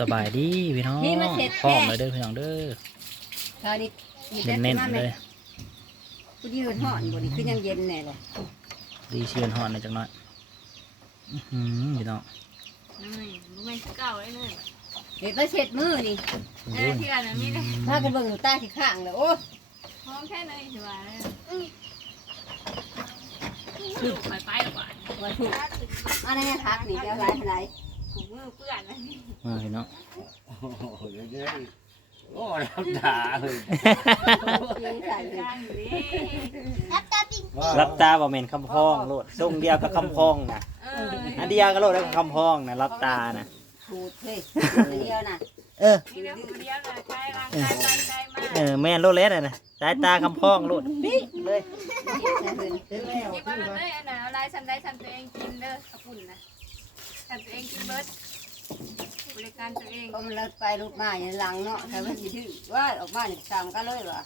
สบายดีพี่น้องนี่มาเสร็จพร้อมแท้เลยเด้อพี่น้องเด้อคราวนี้มีแต่เน้นมาๆไหมเลยผู้ยืนห่อนบ่นี่คือยังเย็นแน่เลยดีเชียนหอนหน่อยจังหน่อยอื้อหือพี่น้องนี่ไม่เก่าเลยเนี่ยเห็นว่าเช็ดมือนี่โอ้เออยที่กันนะมีเลยถ้ากันเบิ่งอยู่ใต้ที่ข้างเลยโอ้พร้อมแค่เลยถือว่าเลยลูกไปไปกว่าว่าถูกอะไรเนี่ยทักนี่เดี๋ยวไรไร ถุงมือเปื้อนนะนี่มาพี่น้องโอ้โหเดี๋ยวนี้โอ้รับด่าเลยยิงใส่เลยย่างอยู่ดิรับตาบ่แม่นคำพ้องโลดทรงเดียวกับคำพ้องนะเอออันเดียวก็โลดแล้วกับคำพ้องนะรับตานะถูกเฮ้ยเดียวน่ะเออนี่เดี๋ยวคนเดียวนะใกล้ร่างกายไปใจมากเออแม่นโลดแล้วนะสายตาคำพ้องโลดนี่เลยเห็นใส่เพิ่นนี่ว่ามันเลยอันไหนเอาลายฉันได้ฉันตัวเองกินเด้อขปุ่นนะ ฉันตัวเองกินเบิร์ดบริการตัวเองก็มันเลิศไปลุกมาอย่างหลังเนาะแต่ว่าสิดื้อว่าออกมาเนี่ยซ้ำกันเลยว่ะ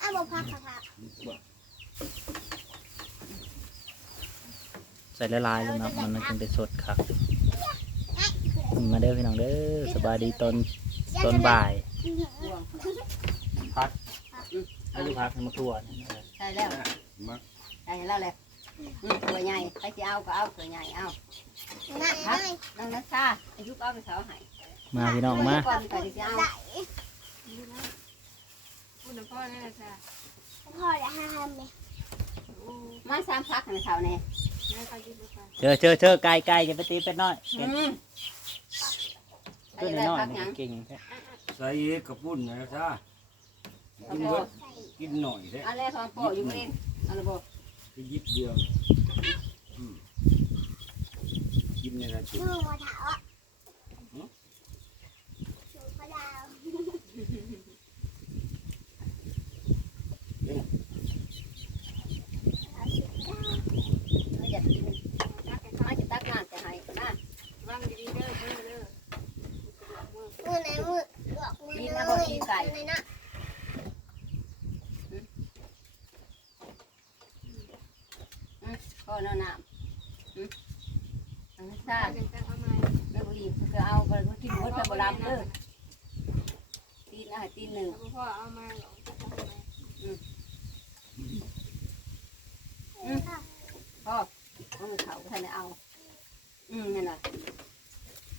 อ้าวบอกพักค่ะพักใส่ละลายเลยเนาะมันจึงได้สดครับมาเด้อพี่น้องเด้อสบายดีตอนตอนบ่ายห่ว งพักอายุพักให้มาทั่วนี่ใช่แล้วมาใช่แล้วแหละอืมตัวใหญ่ใครจะเอาก็เอาตัวใหญ่เอานั่งครับนั่งนั่งนักซาอายุก็เอาไปเสาให้มาพี่น้องมาก่อนก็จะเอาได้พูดถึงพ่อเนี่ยจ้ะพ่อจะห้ามไหมโอ้มาสามพักในเสาเนี่ยแม่ก็ยืดไปเจอเจอเจอไก่ไก่จะไปตีเป็ดน้อยอืมตัวได้น้อยพักๆหยันี่งเก่งแท้ใส่กระปุ่นนะจ้ากินเบิด กินหน่อยแท้อันแรกของพ่ออยู่เองอันระบบไปยิบเดียวอืมกินในนาทีมือมาถาวอะชูพระดาว เราอยากกินมาจะตักน้ำจะให้นะ ว่างดีๆเด้อเด้อเด้อ มือไหนมือหลอกมือเลยในน่ะ พ่อเนาะน้ำอืมอันนั้นซา ถ้าจังจังเอามา แม่บุรีคือเอาไปกินหมดไปโบราณเด้อตีน อาหารตีหนึ่งพ่อเอามาหรอพ่อเอาไปเขาท่านเอา อืมนั่นแหละ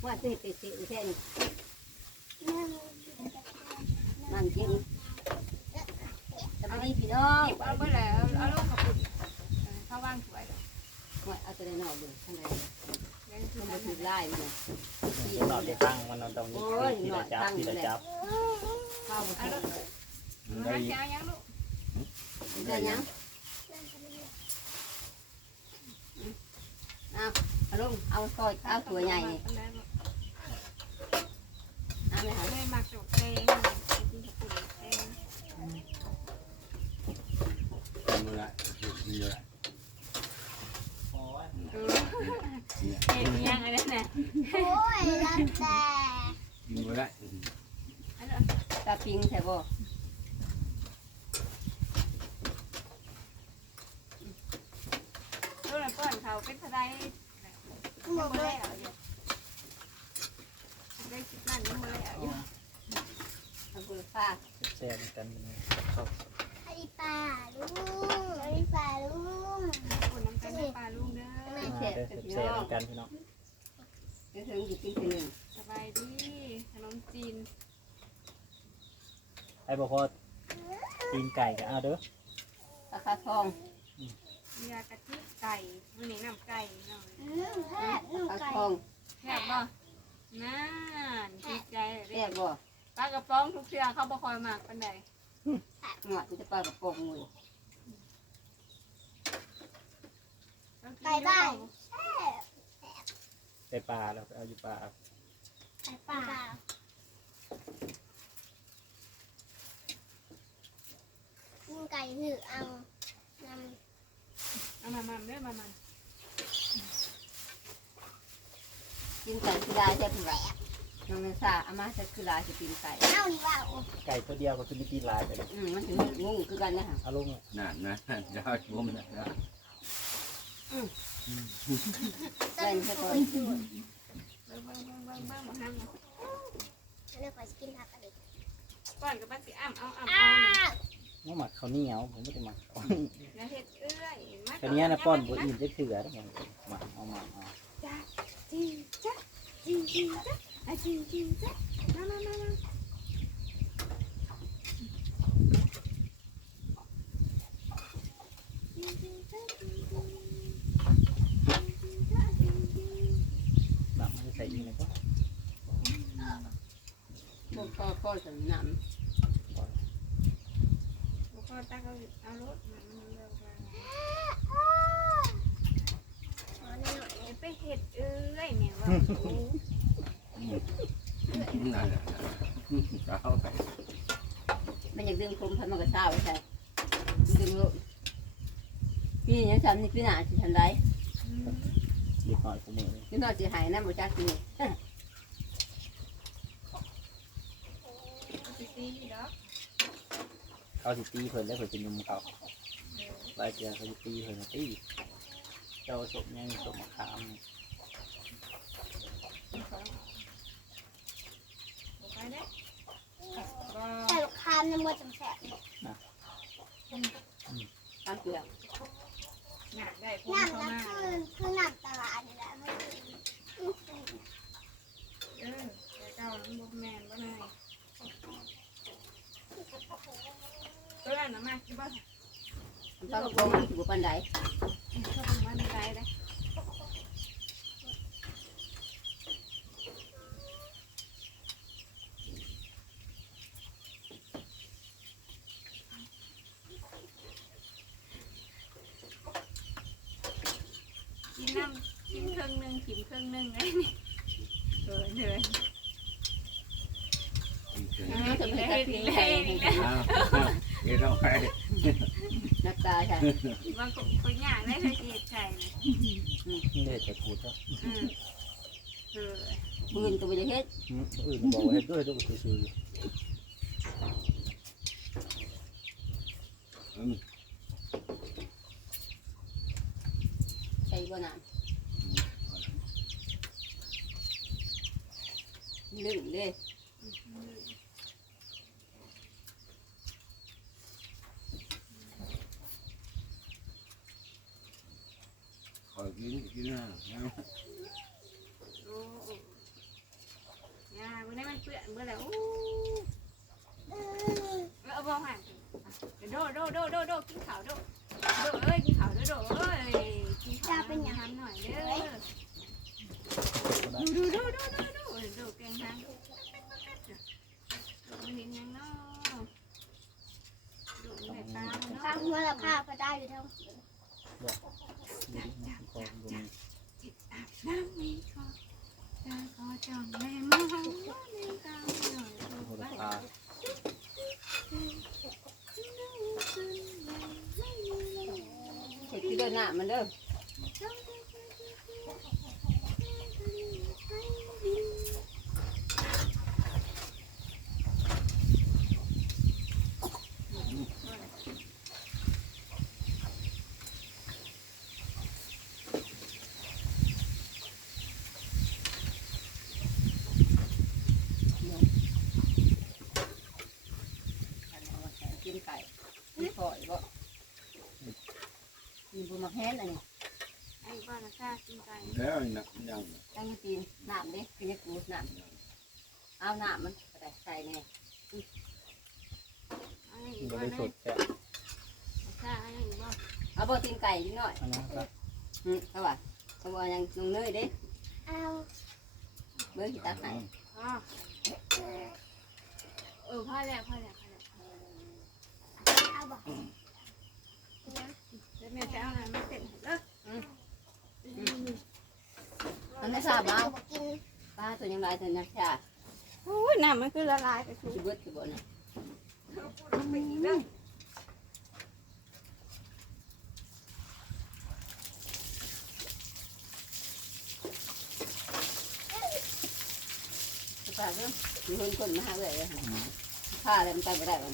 ว่าสิติดติดแค่นี้นั่งกินสบายดีพี่น้องเอาไปแล้วเอาลูกขับปุ่นเข้าว่างสวยว่าเอาตัวน้อยดูข้างในยังมัคืนอมามันถือไล่มัน เราได้ตั้งมันเราต้องทีละจับทีละจับข้าวมันถือได้ได้ยังยังลูกได้ยังเอาเอาลุงเอาซอยเอาตัวใหญ่นี่เอาไหมคะไม่มักจบเองกินขับปุ่นเองกินหมดละกินหมดละ เองยังอะไรเนี่ยโอ้ยรักแต่กินหมดละตาปิงใช่บ่ลูกหลานป้อนเขาเป็นทนายหมดเลยได้คิดนั่นยังไม่ได้อยู่ทำบุญฟ้าแซ่บกันอดีป่าลุงอดีป่าลุง ปุ่นน้ำกันปลาลูกเด้อเสร็จพี่แซ่น้อบงกันพี่น้องเดี๋ยวถึงจะกินทีหนึ่งสบายดีขนมจีนไอ้บ่พอตีนไก่ก็เอาเด้อราคาทองยากะทิไก่วันนี้น้ำไก่หน่อยอืมแพทย์นุ่งราคาทองแซ่บบ่นั่นดีใจเลยเรียกบ่ปลากระป๋องทุกเชือเขาบ่คอยมากปานใดหงอดมันจะปลากระโปรงมือ ไก่บ้านไปปลาแล้วเอาอยู่ปลาไก่ป่านุ่งไก่ถือเอานำเอามามาเด้อมามากินไก่คือลายจะแหลกน้องนันซาอามาจะคือลายจะกินไก่เอ้านี่ว่าโอ้ไก่ตัวเดียวก็คือมีตีนลายไปเลยอืมมันถึงงงคือกันนะฮะเอาลงนั่นนะยอดผมนะต้นสวยอยู่ เบิ่งเบิ่งเบิ่งเบิ่งเบิ่งมาห้ามนะเลือกไปกินผักอะไรก่อนกับป้าสิอ้ำเอาอ้ำอ้าเอาเนี่ยน้องหมักเขาวเหนียวผมไม่ได้หมักแล้วเฮ็ดเอื้อยมาข้าวเหนียวนะป้อนบ่อิ่มจะเถื่อนะผมหมักเอาหมักเอาจริงจ้ะจริงจริงจ้ะอะจริงจริงจ้ะมามามามาจริงจริงจ้ะจริงจริงจริงจริงจ้ะจริงจริง หมักมันจะใส่อีกไหมก็ พวกพ่อพ่อสนามบุกเข้าตักเอาเอารถมาเร็วกว่าขอหน่อยเดี๋ยวไปเฮ็ดเอ้ยแม่ว่าโอ้นั่นแหละเอาไปมันอยากดึงผมพันมันก็เศร้าใช่ดึงลูกพี่ยังทำนี่พี่หนาสิทันไรเด็กหน่อยผมมือเลยพี่นอยสิหายนะบ่จักกิน สิตีดอกเขาสิตีเพิ่นแล้วเพิ่นเป็นยมเขาลายเจียเขาสิตีเพิ่นก็ตีเจ้าสมยังสมมะขามนี่บ่ไปเด้บ่แต่ลูกค้าในมือจังแสบตามเปลือกอยากได้พุ่งน้ำเข้าละมาคือคือน้ำตลาดนี่แหละไม่ใช่อืมเออแต่เจ้ามันบ่แม่นบ่นาย ตัวนั้นน่ะมาสิบ่ตามกระโปรงมันสิบ่ปานใดชอบมันได้กินน้ำกินครึ่งหนึงกินครึ่งหนึงไอ้นี่เออเหนื่อยน้ำจะเป็นตะเพียง ใหญ่เดี๋ยวเราไปนักตาใช่บางคนคนอยากได้เคยเสียใจเลยนี่เลยจะพูดว่าอืมเออปืนก็บ่ได้เฮ็ดอืมอื่นบอกว่าเฮ็ดด้วยด้วยก็ซื้อใช่บ่น้ำลื่นเด้ ขอกินกินนะ โอ้โอ้ยาเมื่อนี้มันเปื้อนเมื่อไหร่โอ้เอาบอกหัน โดโดโดโดโดกินข้าวโดโดเอ้ยกินข้าวโดโดเอ้ยกินข้าวเป็นอย่างนั้นหน่อยเด้อดูดูดูดูดูดูดูเก่งทางมันเห็นยังเนาะดูในตาข้าวเนาะหัวละผ้าพอได้อยู่ทั้งกองบุญจิตอาบน้ำมีคอตาคอจ้องแม่มองในตาหน่อย โหระพา เฮ็ดที่เดิน หน้ามันเด้อ กินไก่กินข่อยบ่มีบุญมา แห้งอันนี้ไอ้บ้านนะข้ากินไก่แล้วนักยังตั้งยี่ปีนน้ำเด้กินให้กูน้ำเอาน้ำมันก็ได้ใส่แน่เอาอย่างกิอีนกก็บ้าได้นสนะดแซ่บข้าเอาอย่างอีกบ้านเอาบ่ตีนไก่นิดหน่อยอันนั้นก็อืมเอาว่ะเอาบ่ยังน้องเนยเด้เอาเบิ่งสิตาไห้อ๋อเออพ่อแล้วพ่อแล้วพ่อแล้วเอาบอกนะ แล้วแม่จะเอาอะไรมาเสร็จเลิกมันไม่ทราบเอาบอกกินปลาตัวยังไรตัวนักชาโอ้ยน้ำมันคือละลายไปทุกสิเบิดสิบ่น่ะไปอีกแล้วปลาเด้อมีคนคนมาหาเลยเลยผ้าอะไรมันไปบ่ได้มัน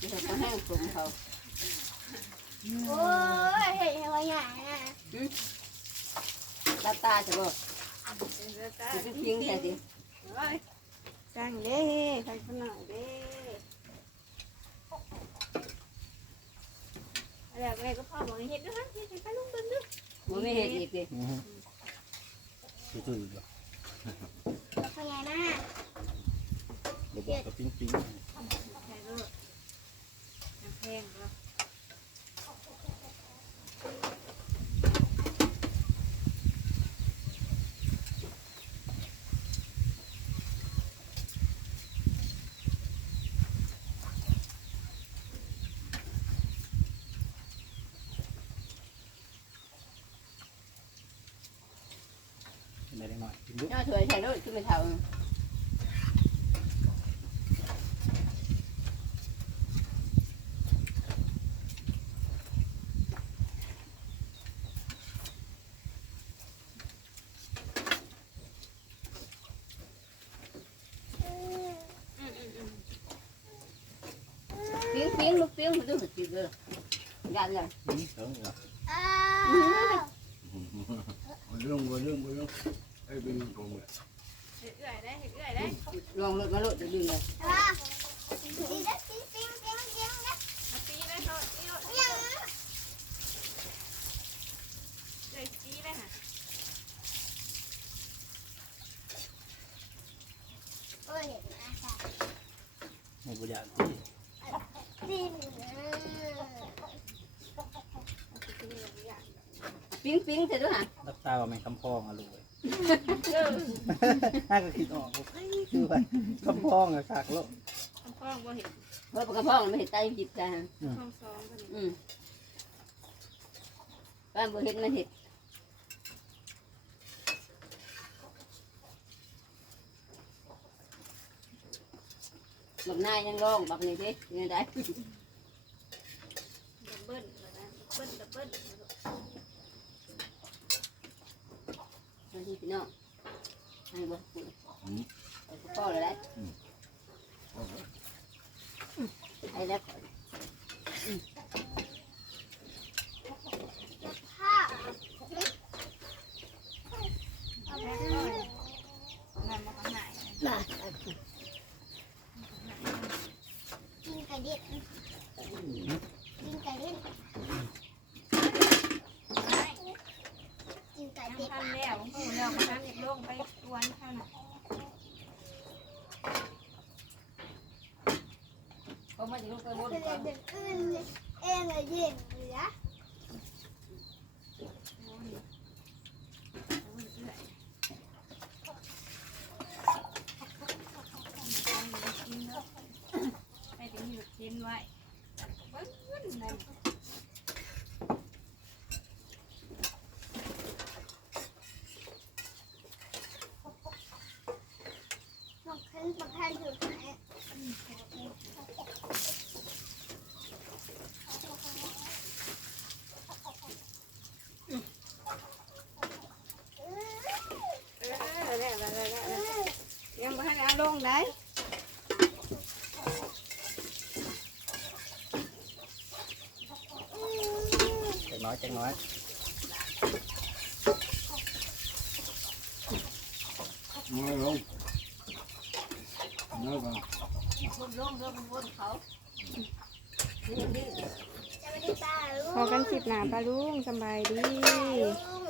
มันจะแห้งกลุ่มเขา โอ้ยเห็นว่าใหญ่นะอืมตาใช่บ่เป็นเรือตาจะพิงแค่สิเฮ้ยสร้างเด้ใครคนหน่อยเด้อะไรแม่ก็พ่อบอกให้เห็ดด้วยฮะเห็ดให้ไปลุงตึ้งด้วยบ่มีเฮ็ดอีกสิอือฮึซื่อๆบ่พญานาคบ่บอกกับปิ๊งปิ๊งใช่ลูกน้ำแพง เหรอได้ได้หน่อยกินลูกย่อถวยใส่รถขึ้นไปเท่าอืมอืมอืมพิงพิงลูกพิงมันต้องติดเลยยันเลยอืมเถิงเหรออ้าวเรื่องเรื่องเรื่อง ไอ้เป็นตรงเลยเห็ดเอื่อยได้เห็ดเอื่อยได้ลองรถมาโลดจะดึงเลยว้าดีนะปิ๊งปิ๊งปิ๊งปิ๊งนะเอาปีได้เขานี่รถยังเลยปีได้ค่ะโอ้ยเห็นนะจ๊ะไม่บ่อยากกินดินพิงพิงใส่ด้วยฮะรักษาว่าแม่คำพ้องอะลูกเอ้ย น่าก็คิดออกคือว่าคำพ้องอะคักโลกคำพ้องบ่เห็ดเพราะกระเพาะมันเห็นไตจิตใจพ้องสองก็นี่อืมบ้านบ่เห็นมันเห็ดบักนายยังร้องบักนี่ดิยังไงดับเบิ้ลแบบเบิ้ลดับเบิ้ล มาที่ พี่น้องให้บ่คุยเอากระเพาะเลยได้ให้แล้ว ผ้า เอาแพ็คก่อนนั่นมาข้างใน น่ะ กินไก่เด็ดกินไก่เด็ดกินไก่เด็ด ทำแล้วผมก็แล้วมาทำอีกโลกไปตวนเท่านั้นเขามาจะลูกไปวนเป็นก่อนเด็กอื่นเองเลยเย็นเหลือโอ้ยโอ้ยเอื่อยไปถึงหยุดกินไว้เบิ้ลนั่น บอกขึ้นบอกให้อยู่ไหน เออแล้วแล้วแล้วแล้วยังไม่ให้ เอาลงได้จักน้อยจักน้อยมาลงแล้วก็วนลงเรื่องวนเขาพอกันคลิปหนาปลาลุงสบายดีลูก